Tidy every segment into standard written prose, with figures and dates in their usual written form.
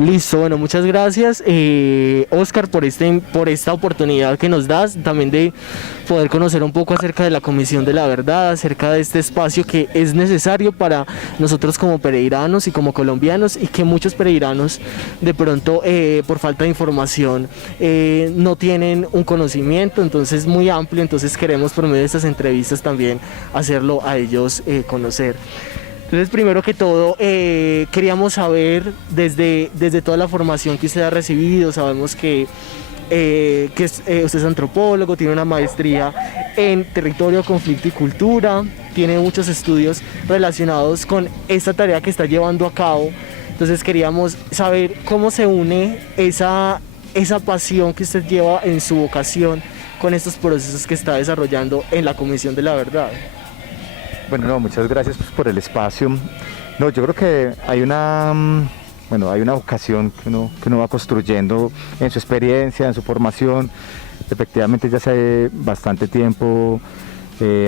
Listo, bueno, muchas gracias, Oscar, por esta oportunidad que nos das, también de poder conocer un poco acerca de la Comisión de la Verdad, acerca de este espacio que es necesario para nosotros como pereiranos y como colombianos, y que muchos pereiranos de pronto por falta de información no tienen un conocimiento, entonces muy amplio, entonces queremos por medio de estas entrevistas también hacerlo a ellos conocer. Entonces, primero que todo, queríamos saber desde toda la formación que usted ha recibido, sabemos que usted es antropólogo, tiene una maestría en territorio, conflicto y cultura, tiene muchos estudios relacionados con esta tarea que está llevando a cabo. Entonces queríamos saber cómo se une esa pasión que usted lleva en su vocación con estos procesos que está desarrollando en la Comisión de la Verdad. Bueno, no, muchas gracias pues, por el espacio. No, yo creo que hay hay una vocación que uno va construyendo en su experiencia, en su formación. Efectivamente, ya hace bastante tiempo,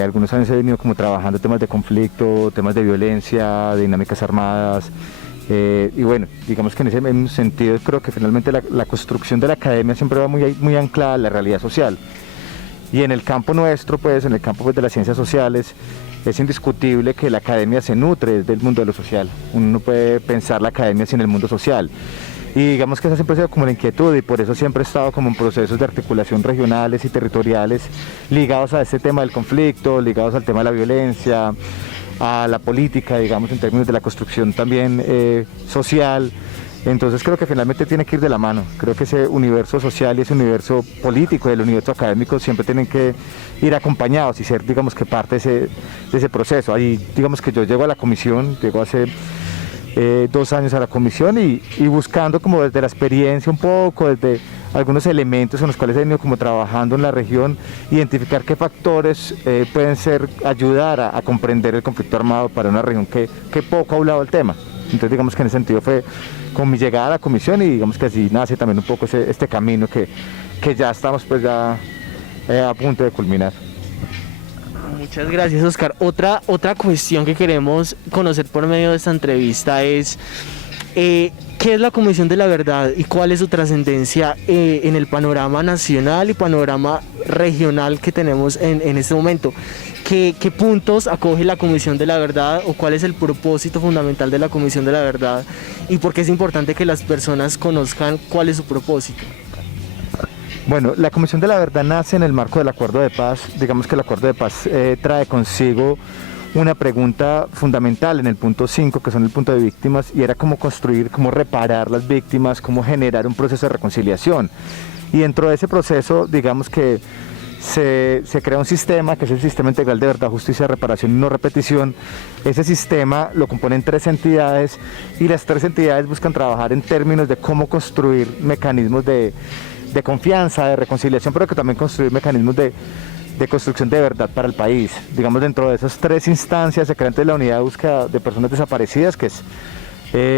algunos años he venido como trabajando temas de conflicto, temas de violencia, dinámicas armadas. Y bueno, digamos que en ese mismo sentido creo que finalmente la construcción de la academia siempre va muy anclada a la realidad social. Y en el campo nuestro, pues en el campo pues, de las ciencias sociales, es indiscutible que la academia se nutre del mundo de lo social. Uno no puede pensar la academia sin el mundo social. Y digamos que esa siempre ha sido como la inquietud, y por eso siempre he estado como en procesos de articulación regionales y territoriales ligados a este tema del conflicto, ligados al tema de la violencia, a la política, digamos, en términos de la construcción también social. Entonces creo que finalmente tiene que ir de la mano. Creo que ese universo social y ese universo político y el universo académico siempre tienen que ir acompañados y ser, digamos, que parte de ese proceso. Ahí, digamos que yo llego a la comisión, llego hace 2 años a la comisión y buscando como desde la experiencia un poco, desde algunos elementos en los cuales he venido como trabajando en la región, identificar qué factores pueden ayudar a comprender el conflicto armado para una región que poco ha hablado del tema. Entonces digamos que en ese sentido fue con mi llegada a la comisión, y digamos que así nace también un poco este camino que ya estamos pues ya a punto de culminar. Muchas gracias, Oscar. Otra cuestión que queremos conocer por medio de esta entrevista es ¿qué es la Comisión de la Verdad y cuál es su trascendencia en el panorama nacional y panorama regional que tenemos en este momento? ¿Qué puntos acoge la Comisión de la Verdad, o cuál es el propósito fundamental de la Comisión de la Verdad, y por qué es importante que las personas conozcan cuál es su propósito? Bueno, la Comisión de la Verdad nace en el marco del Acuerdo de Paz. Digamos que el Acuerdo de Paz trae consigo una pregunta fundamental en el punto 5, que son el punto de víctimas, y era cómo construir, cómo reparar las víctimas, cómo generar un proceso de reconciliación. Y dentro de ese proceso, digamos que se crea un sistema que es el Sistema Integral de Verdad, Justicia, Reparación y No Repetición. Ese sistema lo componen 3 entidades, y las 3 entidades buscan trabajar en términos de cómo construir mecanismos de confianza, de reconciliación, pero que también construir mecanismos de construcción de verdad para el país. Digamos, dentro de esas 3 instancias se crea la Unidad de Búsqueda de Personas Desaparecidas, que es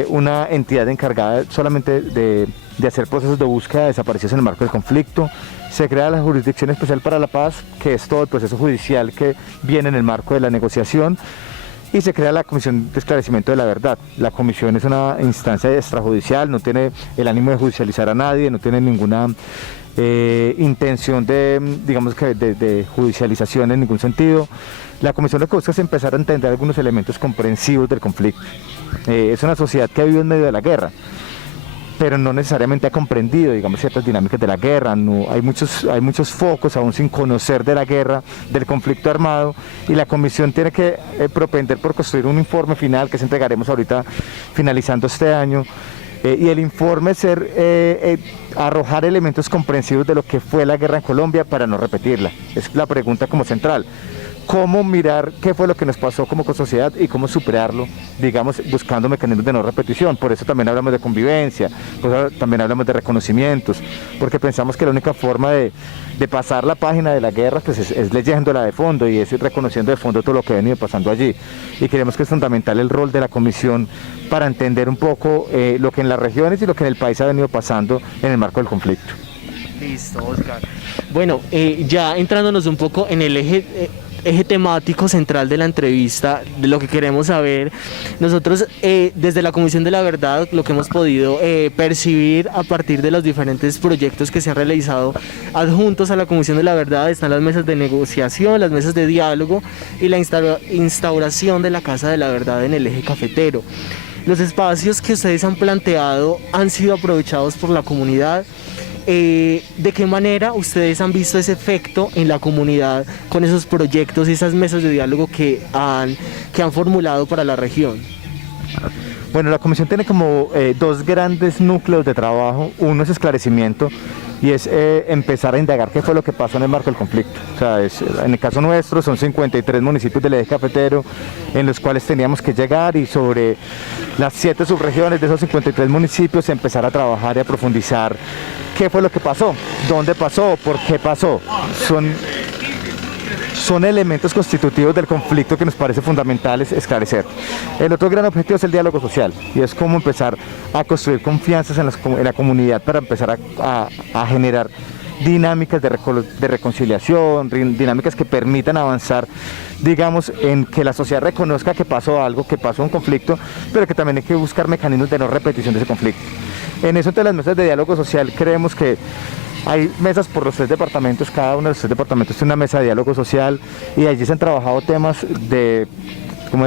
una entidad encargada solamente de hacer procesos de búsqueda de desaparecidos en el marco del conflicto. Se crea la Jurisdicción Especial para la Paz, que es todo el proceso judicial que viene en el marco de la negociación. Y se crea la Comisión de Esclarecimiento de la Verdad. La comisión es una instancia extrajudicial, no tiene el ánimo de judicializar a nadie, no tiene ninguna intención de judicialización en ningún sentido. La comisión lo que busca es empezar a entender algunos elementos comprensivos del conflicto. Es una sociedad que ha vivido en medio de la guerra, pero no necesariamente ha comprendido, digamos, ciertas dinámicas de la guerra. No, hay muchos focos aún sin conocer de la guerra, del conflicto armado, y la comisión tiene que propender por construir un informe final que se entregaremos ahorita finalizando este año, y el informe arrojar elementos comprensivos de lo que fue la guerra en Colombia para no repetirla. Es la pregunta como central. Cómo mirar qué fue lo que nos pasó como sociedad y cómo superarlo, digamos, buscando mecanismos de no repetición. Por eso también hablamos de convivencia, también hablamos de reconocimientos, porque pensamos que la única forma de pasar la página de la guerra pues es leyéndola de fondo, y es reconociendo de fondo todo lo que ha venido pasando allí. Y creemos que es fundamental el rol de la comisión para entender un poco lo que en las regiones y lo que en el país ha venido pasando en el marco del conflicto. Listo, Oscar. Bueno, ya entrándonos un poco en el eje eje temático central de la entrevista, de lo que queremos saber. Nosotros desde la Comisión de la Verdad, lo que hemos podido percibir a partir de los diferentes proyectos que se han realizado adjuntos a la Comisión de la Verdad, están las mesas de negociación, las mesas de diálogo y la instauración de la Casa de la Verdad en el eje cafetero. Los espacios que ustedes han planteado han sido aprovechados por la comunidad. ¿De qué manera ustedes han visto ese efecto en la comunidad con esos proyectos y esas mesas de diálogo que han formulado para la región? Bueno, la comisión tiene como dos grandes núcleos de trabajo. Uno es esclarecimiento y es empezar a indagar qué fue lo que pasó en el marco del conflicto. O sea, en el caso nuestro son 53 municipios del eje cafetero en los cuales teníamos que llegar, y sobre las 7 subregiones de esos 53 municipios empezar a trabajar y a profundizar qué fue lo que pasó, dónde pasó, por qué pasó. Son elementos constitutivos del conflicto que nos parece fundamentales esclarecer. El otro gran objetivo es el diálogo social, y es cómo empezar a construir confianzas en la comunidad para empezar a generar dinámicas de reconciliación, dinámicas que permitan avanzar, digamos, en que la sociedad reconozca que pasó algo, que pasó un conflicto, pero que también hay que buscar mecanismos de no repetición de ese conflicto. En eso, entre las mesas de diálogo social, creemos que hay mesas por los 3 departamentos, cada uno de los 3 departamentos tiene una mesa de diálogo social, y allí se han trabajado temas de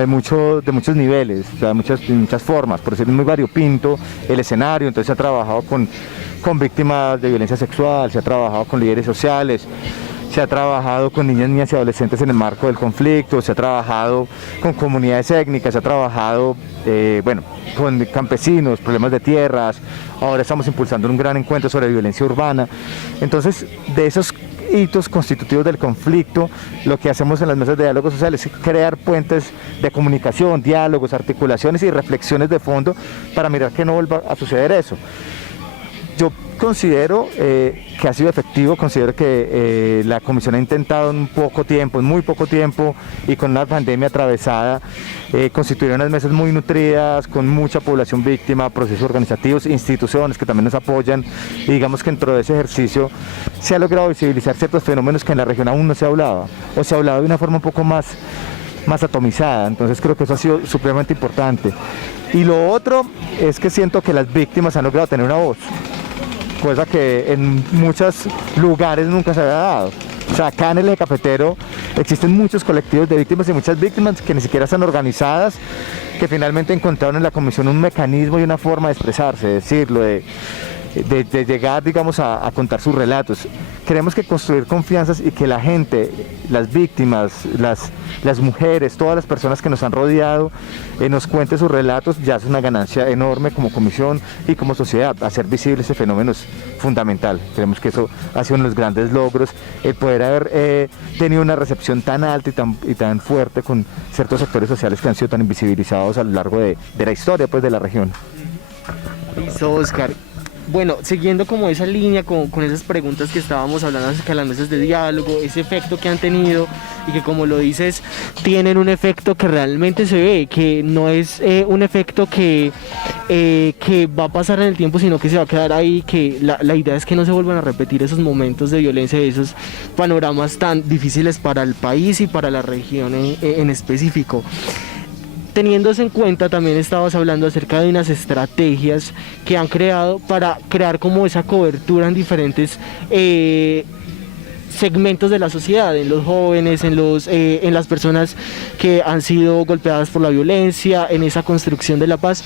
muchos niveles, o sea, muchas formas. Por decir, es muy variopinto el escenario. Entonces se ha trabajado con víctimas de violencia sexual, se ha trabajado con líderes sociales, se ha trabajado con niñas y adolescentes en el marco del conflicto, se ha trabajado con comunidades étnicas, se ha trabajado con campesinos, problemas de tierras. Ahora estamos impulsando un gran encuentro sobre violencia urbana. Entonces, de esos hitos constitutivos del conflicto, lo que hacemos en las mesas de diálogo social es crear puentes de comunicación, diálogos, articulaciones y reflexiones de fondo para mirar que no vuelva a suceder eso. Yo considero que ha sido efectivo, considero que la comisión ha intentado en muy poco tiempo y con una pandemia atravesada, constituir unas mesas muy nutridas, con mucha población víctima, procesos organizativos, instituciones que también nos apoyan, y digamos que dentro de ese ejercicio se ha logrado visibilizar ciertos fenómenos que en la región aún no se hablaba, o se hablaba de una forma un poco más atomizada. Entonces creo que eso ha sido supremamente importante. Y lo otro es que siento que las víctimas han logrado tener una voz, cosa que en muchos lugares nunca se había dado. O sea, acá en el eje cafetero existen muchos colectivos de víctimas y muchas víctimas que ni siquiera están organizadas, que finalmente encontraron en la comisión un mecanismo y una forma de expresarse, de decirlo, de llegar, digamos, a contar sus relatos. Creemos que construir confianzas y que la gente, las víctimas, las mujeres, todas las personas que nos han rodeado, nos cuenten sus relatos, ya es una ganancia enorme como comisión y como sociedad. Hacer visible ese fenómeno es fundamental. Creemos que eso ha sido uno de los grandes logros, el poder haber tenido una recepción tan alta y tan fuerte con ciertos sectores sociales que han sido tan invisibilizados a lo largo de la historia, pues, de la región. Listo, Oscar. Bueno, siguiendo como esa línea, con esas preguntas que estábamos hablando acerca de las mesas de diálogo, ese efecto que han tenido y que, como lo dices, tienen un efecto que realmente se ve, que no es un efecto que va a pasar en el tiempo, sino que se va a quedar ahí, que la idea es que no se vuelvan a repetir esos momentos de violencia, esos panoramas tan difíciles para el país y para la región en específico. Teniendo eso en cuenta, también estabas hablando acerca de unas estrategias que han creado para crear como esa cobertura en diferentes segmentos de la sociedad, en los jóvenes, en las personas que han sido golpeadas por la violencia, en esa construcción de la paz.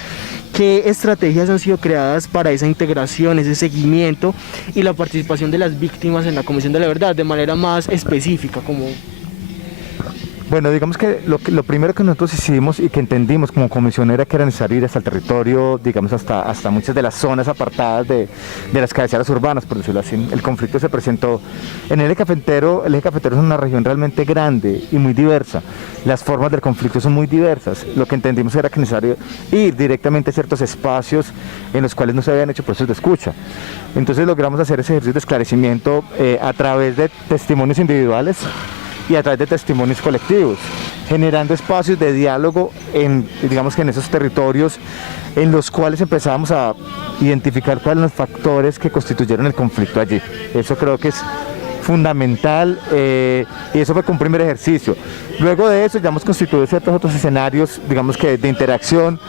¿Qué estrategias han sido creadas para esa integración, ese seguimiento y la participación de las víctimas en la Comisión de la Verdad de manera más específica? Bueno, digamos que lo primero que nosotros hicimos y que entendimos como comisión era que era necesario ir hasta el territorio, digamos hasta muchas de las zonas apartadas de las cabeceras urbanas, por decirlo así. El conflicto se presentó en el eje cafetero. El eje cafetero es una región realmente grande y muy diversa. Las formas del conflicto son muy diversas. Lo que entendimos era que era necesario ir directamente a ciertos espacios en los cuales no se habían hecho procesos de escucha. Entonces logramos hacer ese ejercicio de esclarecimiento a través de testimonios individuales y a través de testimonios colectivos, generando espacios de diálogo digamos que en esos territorios en los cuales empezábamos a identificar cuáles eran los factores que constituyeron el conflicto allí. Eso creo que es fundamental, y eso fue como un primer ejercicio. Luego de eso ya hemos constituido ciertos otros escenarios, digamos que de interacción.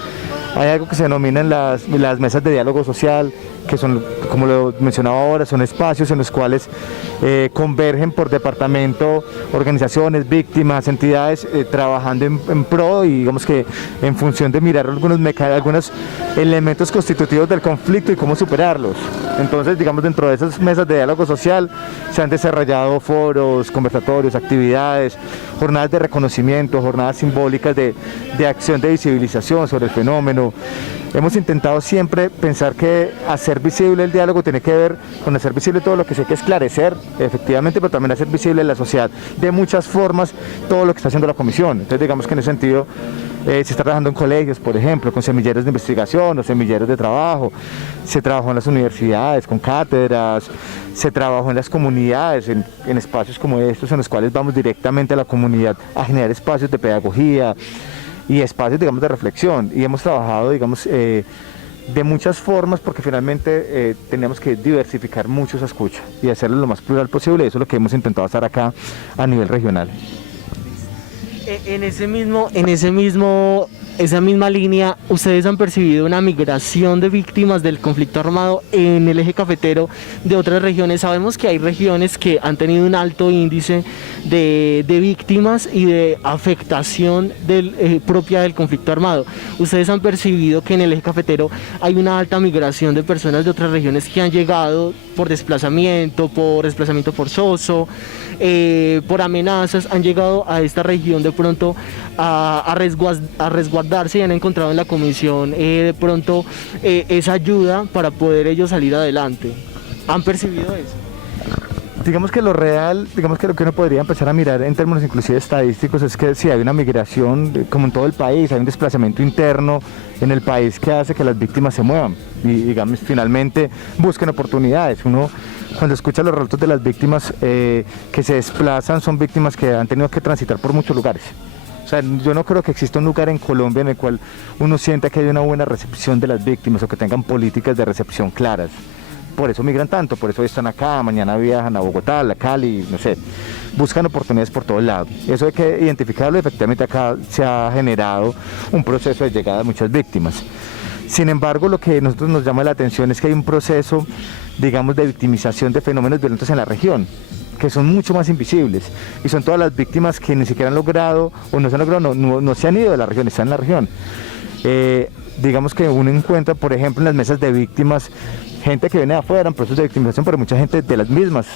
Hay algo que se denominan las mesas de diálogo social, que son, como lo mencionaba ahora, son espacios en los cuales convergen por departamento organizaciones, víctimas, entidades, trabajando en pro y digamos que en función de mirar algunos elementos constitutivos del conflicto y cómo superarlos. Entonces, digamos, dentro de esas mesas de diálogo social se han desarrollado foros, conversatorios, actividades, jornadas de reconocimiento, jornadas simbólicas de acción de visibilización sobre el fenómeno. Hemos intentado siempre pensar que hacer visible el diálogo tiene que ver con hacer visible todo lo que se hay que esclarecer, efectivamente, pero también hacer visible en la sociedad de muchas formas todo lo que está haciendo la comisión. Entonces, digamos que en ese sentido se está trabajando en colegios, por ejemplo, con semilleros de investigación o semilleros de trabajo. Se trabajó en las universidades, con cátedras, se trabajó en las comunidades, en espacios como estos, en los cuales vamos directamente a la comunidad a generar espacios de pedagogía y espacios, digamos, de reflexión. Y hemos trabajado, digamos, de muchas formas, porque finalmente tenemos que diversificar mucho esa escucha y hacerlo lo más plural posible. Y eso es lo que hemos intentado hacer acá a nivel regional. Esa misma línea, ¿ustedes han percibido una migración de víctimas del conflicto armado en el eje cafetero de otras regiones? Sabemos que hay regiones que han tenido un alto índice de víctimas y de afectación propia del conflicto armado. ¿Ustedes han percibido que en el eje cafetero hay una alta migración de personas de otras regiones que han llegado por desplazamiento forzoso, por amenazas, han llegado a esta región de pronto a resguardarse y han encontrado en la comisión de pronto esa ayuda para poder ellos salir adelante? ¿Han percibido eso? Digamos que lo real, digamos que lo que uno podría empezar a mirar en términos inclusive estadísticos es que si hay una migración, como en todo el país, hay un desplazamiento interno en el país que hace que las víctimas se muevan y, digamos, finalmente busquen oportunidades. Uno, cuando escucha los relatos de las víctimas que se desplazan, son víctimas que han tenido que transitar por muchos lugares. O sea, yo no creo que exista un lugar en Colombia en el cual uno sienta que hay una buena recepción de las víctimas o que tengan políticas de recepción claras. Por eso migran tanto, por eso están acá, mañana viajan a Bogotá, a Cali, no sé, buscan oportunidades por todos lados. Eso hay que identificarlo, efectivamente acá se ha generado un proceso de llegada de muchas víctimas. Sin embargo, lo que a nosotros nos llama la atención es que hay un proceso, digamos, de victimización de fenómenos violentos en la región, que son mucho más invisibles, y son todas las víctimas que ni siquiera han logrado, o no se han logrado, no se han ido de la región, están en la región. Digamos que uno encuentra, por ejemplo, en las mesas de víctimas, gente que viene de afuera en procesos de victimización, pero mucha gente de las mismas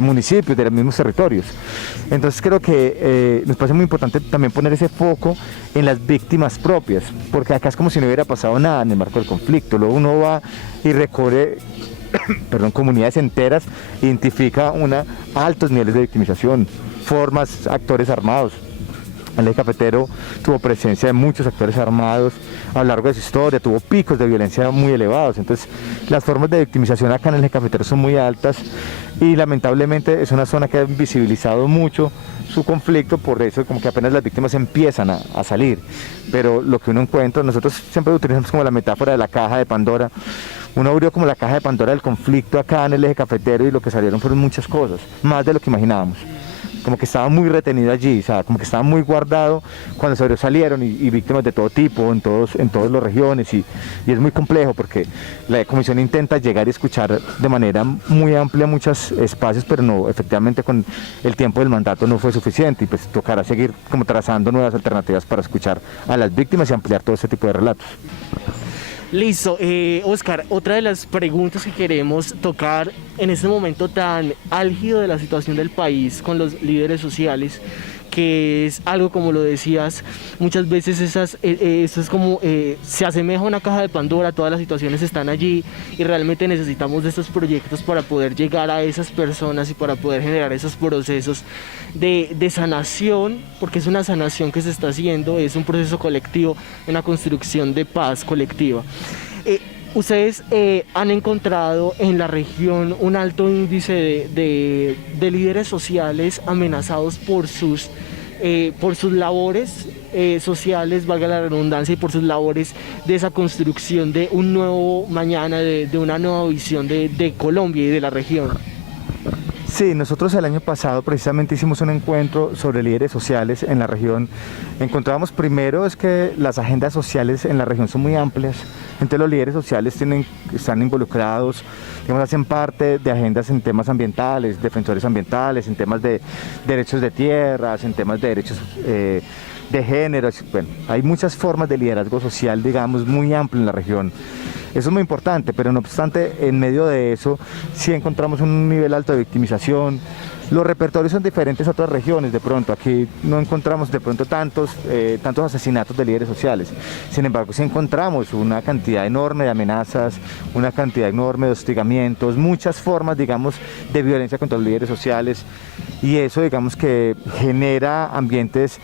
municipios, de los mismos territorios. Entonces creo que nos parece muy importante también poner ese foco en las víctimas propias, porque acá es como si no hubiera pasado nada en el marco del conflicto. Luego uno va y recorre comunidades enteras, identifica altos niveles de victimización, formas, actores armados. El eje cafetero tuvo presencia de muchos actores armados a lo largo de su historia, tuvo picos de violencia muy elevados. Entonces, las formas de victimización acá en el eje cafetero son muy altas y lamentablemente es una zona que ha visibilizado mucho su conflicto, por eso como que apenas las víctimas empiezan a salir. Pero lo que uno encuentra, nosotros siempre utilizamos como la metáfora de la caja de Pandora. Uno abrió como la caja de Pandora del conflicto acá en el eje cafetero y lo que salieron fueron muchas cosas, más de lo que imaginábamos. Como que estaba muy retenido allí, o sea, como que estaba muy guardado cuando salieron y víctimas de todo tipo, en todas las regiones, y es muy complejo porque la comisión intenta llegar y escuchar de manera muy amplia muchos espacios, pero no, efectivamente con el tiempo del mandato no fue suficiente y pues tocará seguir como trazando nuevas alternativas para escuchar a las víctimas y ampliar todo ese tipo de relatos. Listo, Oscar, otra de las preguntas que queremos tocar en este momento tan álgido de la situación del país con los líderes sociales, que es algo, como lo decías, muchas veces eso es como se asemeja a una caja de Pandora, todas las situaciones están allí y realmente necesitamos de estos proyectos para poder llegar a esas personas y para poder generar esos procesos de sanación, porque es una sanación que se está haciendo, es un proceso colectivo, una construcción de paz colectiva. Ustedes han encontrado en la región un alto índice de líderes sociales amenazados por sus labores sociales, valga la redundancia, y por sus labores de esa construcción de un nuevo mañana, de una nueva visión de Colombia y de la región. Sí, nosotros el año pasado precisamente hicimos un encuentro sobre líderes sociales en la región. Encontramos primero es que las agendas sociales en la región son muy amplias, entonces los líderes sociales están involucrados, digamos, hacen parte de agendas en temas ambientales, defensores ambientales, en temas de derechos de tierras, en temas de derechos de género. Bueno, hay muchas formas de liderazgo social, digamos, muy amplio en la región. Eso es muy importante, pero no obstante, en medio de eso sí encontramos un nivel alto de victimización. Los repertorios son diferentes a otras regiones, de pronto aquí no encontramos de pronto tantos asesinatos de líderes sociales. Sin embargo, sí encontramos una cantidad enorme de amenazas, una cantidad enorme de hostigamientos, muchas formas, digamos, de violencia contra los líderes sociales, y eso, digamos, que genera ambientes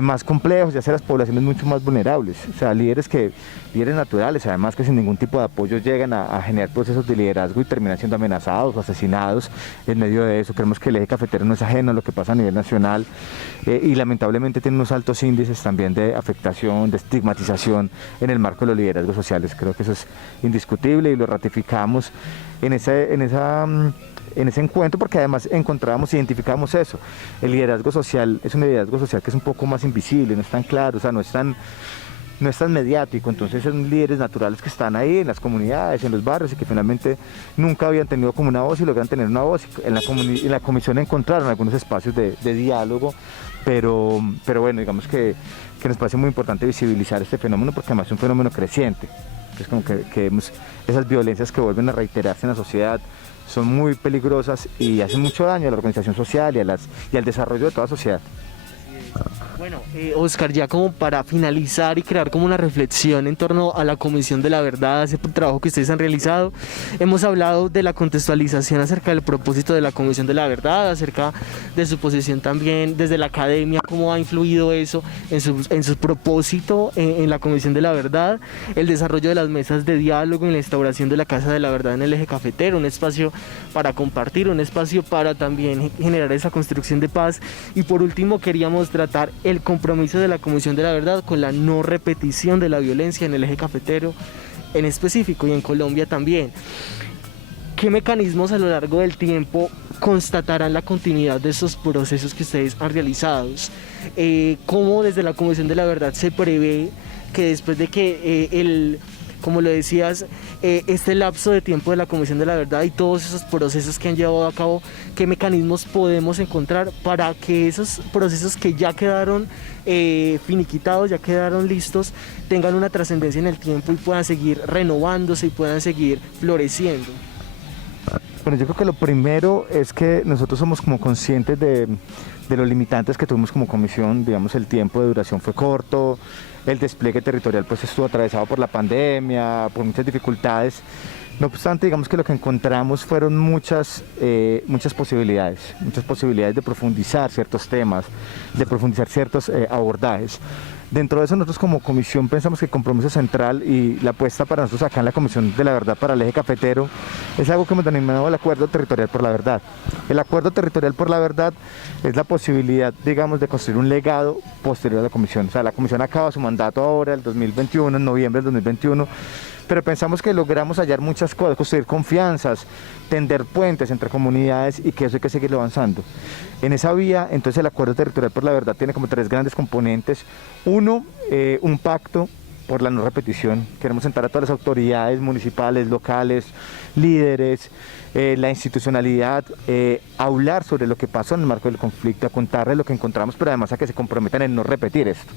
más complejos y hace las poblaciones mucho más vulnerables. O sea, líderes naturales, además, que sin ningún tipo de apoyo llegan a generar procesos de liderazgo y terminan siendo amenazados o asesinados en medio de eso. Creemos que el eje cafetero no es ajeno a lo que pasa a nivel nacional, y lamentablemente tiene unos altos índices también de afectación, de estigmatización en el marco de los liderazgos sociales. Creo que eso es indiscutible y lo ratificamos en ese encuentro, porque además identificamos eso. El liderazgo social es un liderazgo social que es un poco más invisible, no es tan claro, o sea, no es tan mediático. Entonces son líderes naturales que están ahí en las comunidades, en los barrios, y que finalmente nunca habían tenido como una voz y logran tener una voz. En la comisión encontraron algunos espacios de diálogo, pero bueno, digamos que nos parece muy importante visibilizar este fenómeno, porque además es un fenómeno creciente. Es como que vemos esas violencias que vuelven a reiterarse en la sociedad, son muy peligrosas y hacen mucho daño a la organización social y al desarrollo de toda sociedad. Bueno, Oscar, ya como para finalizar y crear como una reflexión en torno a la Comisión de la Verdad, ese trabajo que ustedes han realizado, hemos hablado de la contextualización acerca del propósito de la Comisión de la Verdad, acerca de su posición también desde la academia, cómo ha influido eso en su propósito en la Comisión de la Verdad, el desarrollo de las mesas de diálogo, en la instauración de la Casa de la Verdad en el eje cafetero, un espacio para compartir, un espacio para también generar esa construcción de paz, y por último queríamos tratar el compromiso de la Comisión de la Verdad con la no repetición de la violencia en el eje cafetero en específico y en Colombia también. ¿Qué mecanismos a lo largo del tiempo constatarán la continuidad de esos procesos que ustedes han realizado? ¿Cómo desde la Comisión de la Verdad se prevé que después de que como lo decías, este lapso de tiempo de la Comisión de la Verdad y todos esos procesos que han llevado a cabo, qué mecanismos podemos encontrar para que esos procesos que ya quedaron finiquitados, ya quedaron listos, tengan una trascendencia en el tiempo y puedan seguir renovándose y puedan seguir floreciendo? Bueno, yo creo que lo primero es que nosotros somos como conscientes de los limitantes que tuvimos como comisión. Digamos, el tiempo de duración fue corto, el despliegue territorial pues estuvo atravesado por la pandemia, por muchas dificultades. No obstante, digamos que lo que encontramos fueron muchas posibilidades de profundizar ciertos temas, de profundizar ciertos abordajes. Dentro de eso, nosotros como comisión pensamos que el compromiso central y la apuesta para nosotros acá en la Comisión de la Verdad para el eje cafetero es algo que hemos denominado el Acuerdo Territorial por la Verdad. El Acuerdo Territorial por la Verdad es la posibilidad, digamos, de construir un legado posterior a la comisión. O sea, la comisión acaba su mandato ahora, el 2021, en noviembre del 2021, pero pensamos que logramos hallar muchas cosas, construir confianzas, tender puentes entre comunidades, y que eso hay que seguirlo avanzando. En esa vía, entonces, el Acuerdo Territorial por la Verdad tiene como tres grandes componentes. Uno, un pacto por la no repetición. Queremos sentar a todas las autoridades municipales, locales, líderes, la institucionalidad, a hablar sobre lo que pasó en el marco del conflicto, a contarles lo que encontramos, pero además a que se comprometan en no repetir esto.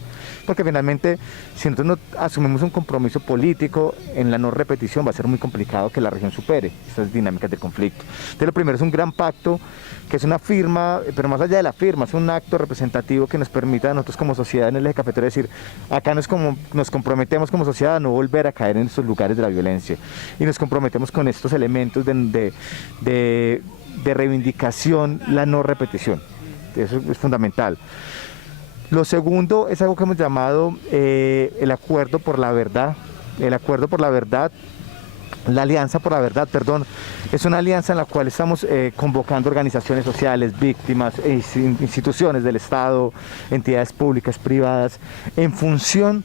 Porque finalmente, si nosotros no asumimos un compromiso político en la no repetición, va a ser muy complicado que la región supere estas dinámicas del conflicto. Entonces, lo primero es un gran pacto, que es una firma, pero más allá de la firma, es un acto representativo que nos permita a nosotros como sociedad en el eje cafetero decir, acá nos comprometemos como sociedad a no volver a caer en estos lugares de la violencia, y nos comprometemos con estos elementos de reivindicación, la no repetición. Eso es fundamental. Lo segundo es algo que hemos llamado el Acuerdo por la Verdad. El Acuerdo por la Verdad, la Alianza por la Verdad, perdón, es una alianza en la cual estamos convocando organizaciones sociales, víctimas, instituciones del Estado, entidades públicas, privadas, en función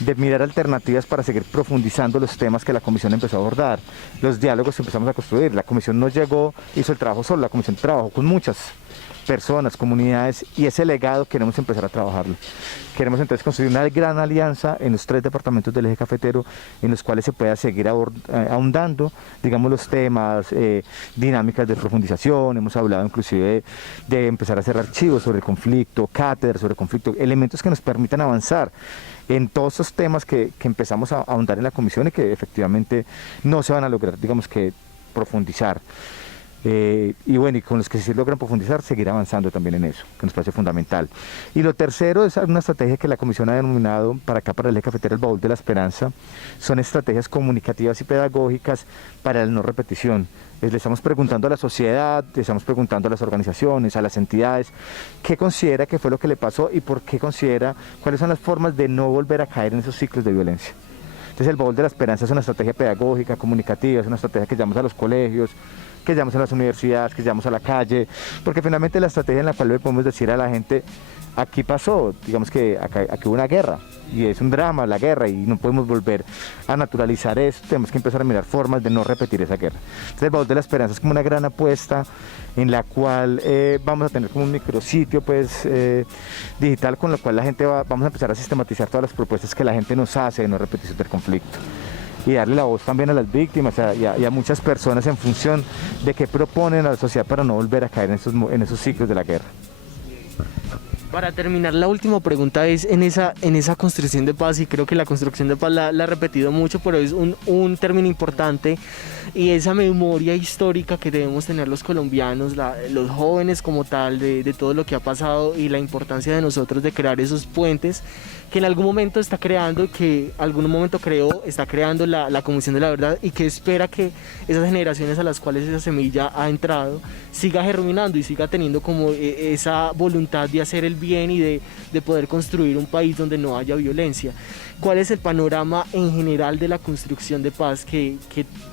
de mirar alternativas para seguir profundizando los temas que la comisión empezó a abordar, los diálogos que empezamos a construir. La comisión no llegó, hizo el trabajo solo, la comisión trabajó con muchas personas, comunidades, y ese legado queremos empezar a trabajarlo. Queremos entonces construir una gran alianza en los 3 departamentos del eje cafetero, en los cuales se pueda seguir ahondando, digamos, los temas, dinámicas de profundización. Hemos hablado inclusive de empezar a hacer archivos sobre el conflicto, cátedras sobre el conflicto, elementos que nos permitan avanzar en todos esos temas que empezamos a ahondar en la comisión y que efectivamente no se van a lograr, digamos, que profundizar. Y bueno, y con los que sí logran profundizar, seguir avanzando también en eso, que nos parece fundamental. Y lo tercero es una estrategia que la comisión ha denominado para acá, para el eje cafetero, el baúl de la esperanza. Son estrategias comunicativas y pedagógicas para la no repetición. Le estamos preguntando a la sociedad, le estamos preguntando a las organizaciones, a las entidades, qué considera que fue lo que le pasó y por qué considera, cuáles son las formas de no volver a caer en esos ciclos de violencia. Entonces el baúl de la esperanza es una estrategia pedagógica, comunicativa, es una estrategia que llevamos a los colegios, que llevamos a las universidades, que llevamos a la calle, porque finalmente la estrategia en la cual le podemos decir a la gente, aquí pasó, digamos que aquí hubo una guerra, y es un drama la guerra, y no podemos volver a naturalizar eso, tenemos que empezar a mirar formas de no repetir esa guerra. Entonces el baúl de la esperanza es como una gran apuesta en la cual vamos a tener como un micrositio pues, digital, con lo cual la gente vamos a empezar a sistematizar todas las propuestas que la gente nos hace de no repetición del conflicto, y darle la voz también a las víctimas y a muchas personas en función de qué proponen a la sociedad para no volver a caer en esos ciclos de la guerra. Para terminar, la última pregunta es en esa construcción de paz, y creo que la construcción de paz la he repetido mucho, pero es un término importante, y esa memoria histórica que debemos tener los colombianos, los jóvenes como tal, de todo lo que ha pasado, y la importancia de nosotros de crear esos puentes que en algún momento está creando, que algún momento está creando la Comisión de la Verdad, y que espera que esas generaciones a las cuales esa semilla ha entrado siga germinando y siga teniendo como esa voluntad de hacer el bien y de poder construir un país donde no haya violencia. ¿Cuál es el panorama en general de la construcción de paz que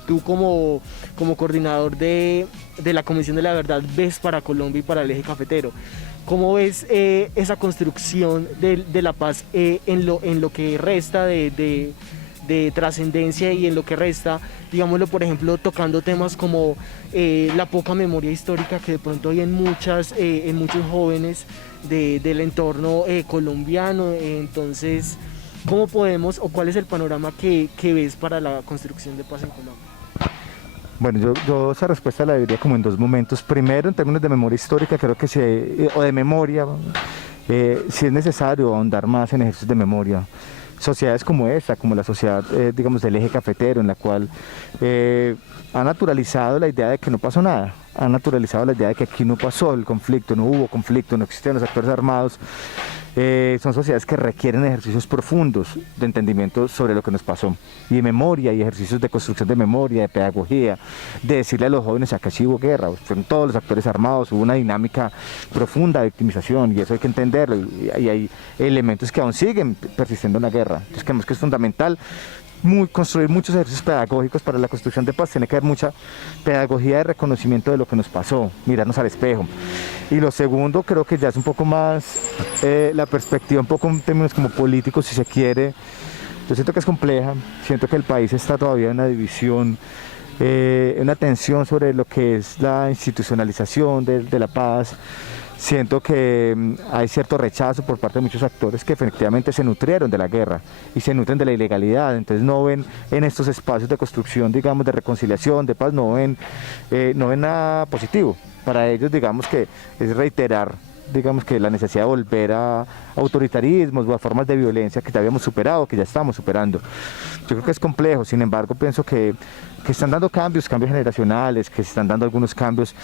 tú como coordinador de la Comisión de la Verdad ves para Colombia y para el eje cafetero? ¿Cómo ves esa construcción de la paz en lo que resta de trascendencia, y en lo que resta, digámoslo, por ejemplo, tocando temas como la poca memoria histórica que de pronto hay en muchos jóvenes del entorno colombiano? Entonces, ¿cómo podemos, o cuál es el panorama que ves para la construcción de paz en Colombia? Bueno, yo esa respuesta la diría como en 2 momentos. Primero, en términos de memoria histórica, creo que o de memoria, si es necesario ahondar más en ejercicios de memoria. Sociedades como esta, como la sociedad, digamos, del eje cafetero, en la cual ha naturalizado la idea de que no pasó nada, ha naturalizado la idea de que aquí no pasó el conflicto, no hubo conflicto, no existían los actores armados. Son sociedades que requieren ejercicios profundos de entendimiento sobre lo que nos pasó, y de memoria, y ejercicios de construcción de memoria, de pedagogía, de decirle a los jóvenes acá sí hubo guerra, fueron todos los actores armados, hubo una dinámica profunda de victimización, y eso hay que entenderlo, y hay elementos que aún siguen persistiendo en la guerra. Entonces creemos que es fundamental construir muchos ejercicios pedagógicos para la construcción de paz. Tiene que haber mucha pedagogía de reconocimiento de lo que nos pasó, mirarnos al espejo. Y lo segundo, creo que ya es un poco más la perspectiva, un poco en términos como políticos, si se quiere. Yo siento que es compleja, siento que el país está todavía en una división, una tensión sobre lo que es la institucionalización de la paz. Siento que hay cierto rechazo por parte de muchos actores que efectivamente se nutrieron de la guerra y se nutren de la ilegalidad, entonces no ven en estos espacios de construcción, digamos, de reconciliación, de paz, no ven nada positivo. Para ellos, digamos, que es reiterar, digamos, que la necesidad de volver a autoritarismos o a formas de violencia que ya habíamos superado, que ya estamos superando. Yo creo que es complejo, sin embargo pienso que están dando cambios generacionales, que se están dando algunos cambios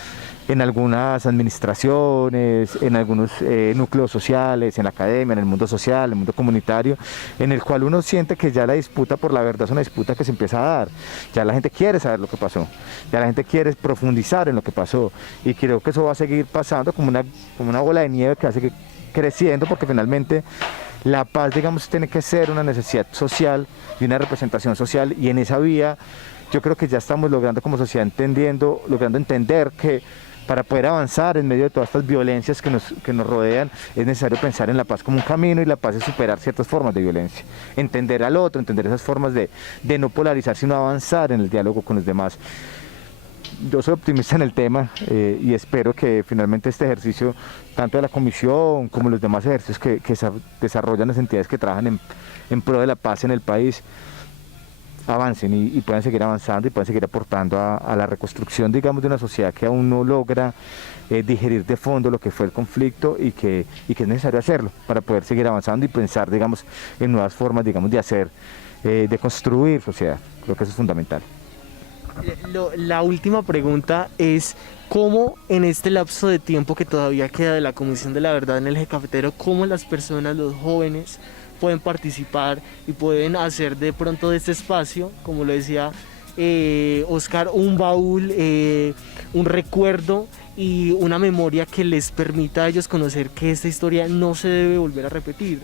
en algunas administraciones, en algunos núcleos sociales, en la academia, en el mundo social, en el mundo comunitario, en el cual uno siente que ya la disputa por la verdad es una disputa que se empieza a dar. Ya la gente quiere saber lo que pasó, ya la gente quiere profundizar en lo que pasó, y creo que eso va a seguir pasando como una bola de nieve que hace creciendo, porque finalmente la paz, digamos, tiene que ser una necesidad social y una representación social, y en esa vía yo creo que ya estamos logrando como sociedad logrando entender que para poder avanzar en medio de todas estas violencias que nos rodean, es necesario pensar en la paz como un camino, y la paz es superar ciertas formas de violencia, entender al otro, entender esas formas de no polarizar, sino avanzar en el diálogo con los demás. Yo soy optimista en el tema y espero que finalmente este ejercicio, tanto de la comisión como los demás ejercicios que se desarrollan las entidades que trabajan en pro de la paz en el país, avancen y puedan seguir avanzando y puedan seguir aportando a la reconstrucción, digamos, de una sociedad que aún no logra digerir de fondo lo que fue el conflicto, y que es necesario hacerlo para poder seguir avanzando y pensar, digamos, en nuevas formas, digamos, de hacer, de construir sociedad. Creo que eso es fundamental. La última pregunta es: ¿cómo en este lapso de tiempo que todavía queda de la Comisión de la Verdad en el Eje Cafetero, cómo las personas, los jóvenes, pueden participar y pueden hacer de pronto de este espacio, como lo decía Oscar, un baúl, un recuerdo y una memoria que les permita a ellos conocer que esta historia no se debe volver a repetir?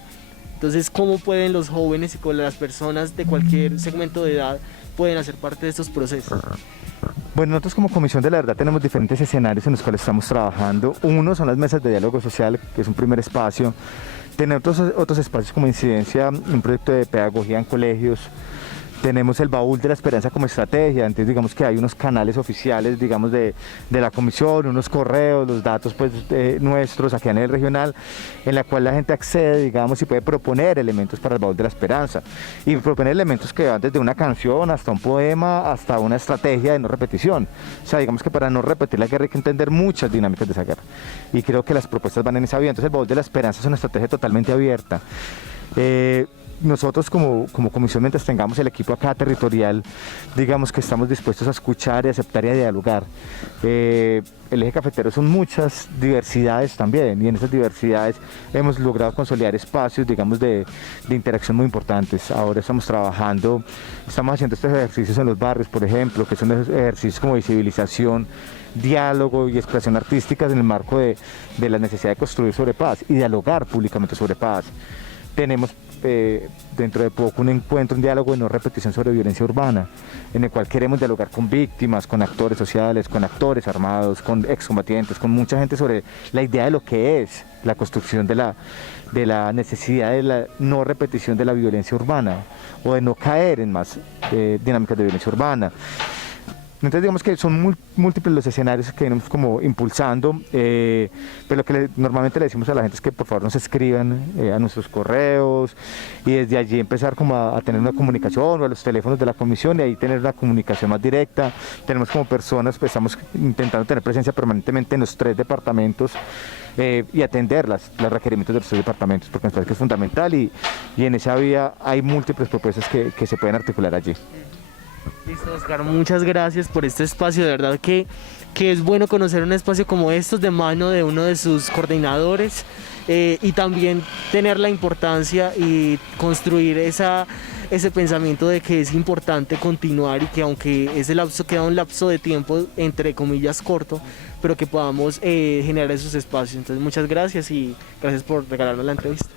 Entonces, ¿cómo pueden los jóvenes y con las personas de cualquier segmento de edad pueden hacer parte de estos procesos? Bueno, nosotros como Comisión de la Verdad tenemos diferentes escenarios en los cuales estamos trabajando. Uno son las mesas de diálogo social, que es un primer espacio. Tenemos otros espacios como Incidencia, un proyecto de pedagogía en colegios. Tenemos el baúl de la esperanza como estrategia. Entonces, digamos que hay unos canales oficiales, digamos, de la comisión, unos correos, los datos pues nuestros aquí a nivel regional, en la cual la gente accede, digamos, y puede proponer elementos para el baúl de la esperanza, y proponer elementos que van desde una canción hasta un poema, hasta una estrategia de no repetición. O sea, digamos que para no repetir la guerra hay que entender muchas dinámicas de esa guerra, y creo que las propuestas van en esa vía. Entonces el baúl de la esperanza es una estrategia totalmente abierta. Nosotros como comisión, mientras tengamos el equipo acá territorial, digamos que estamos dispuestos a escuchar y aceptar y a dialogar. El Eje Cafetero son muchas diversidades también, y en esas diversidades hemos logrado consolidar espacios, digamos, de interacción muy importantes. Ahora estamos haciendo estos ejercicios en los barrios, por ejemplo, que son ejercicios como visibilización, diálogo y expresión artísticas en el marco de la necesidad de construir sobre paz y dialogar públicamente sobre paz. Tenemos dentro de poco un encuentro, un diálogo de no repetición sobre violencia urbana, en el cual queremos dialogar con víctimas, con actores sociales, con actores armados, con excombatientes, con mucha gente sobre la idea de lo que es la construcción de la necesidad de la no repetición de la violencia urbana, o de no caer en más dinámicas de violencia urbana. Entonces, digamos que son múltiples los escenarios que venimos como impulsando, pero lo que normalmente le decimos a la gente es que por favor nos escriban a nuestros correos, y desde allí empezar como a tener una comunicación, o a los teléfonos de la comisión, y ahí tener una comunicación más directa. Tenemos como personas, pues estamos intentando tener presencia permanentemente en los 3 departamentos y atender los requerimientos de los 3 departamentos, porque nos parece que es fundamental, y en esa vía hay múltiples propuestas que se pueden articular allí. Listo, Oscar, muchas gracias por este espacio. De verdad que es bueno conocer un espacio como estos de mano de uno de sus coordinadores, y también tener la importancia y construir ese pensamiento de que es importante continuar, y que aunque ese lapso queda un lapso de tiempo entre comillas corto, pero que podamos generar esos espacios. Entonces, muchas gracias y gracias por regalarnos la entrevista.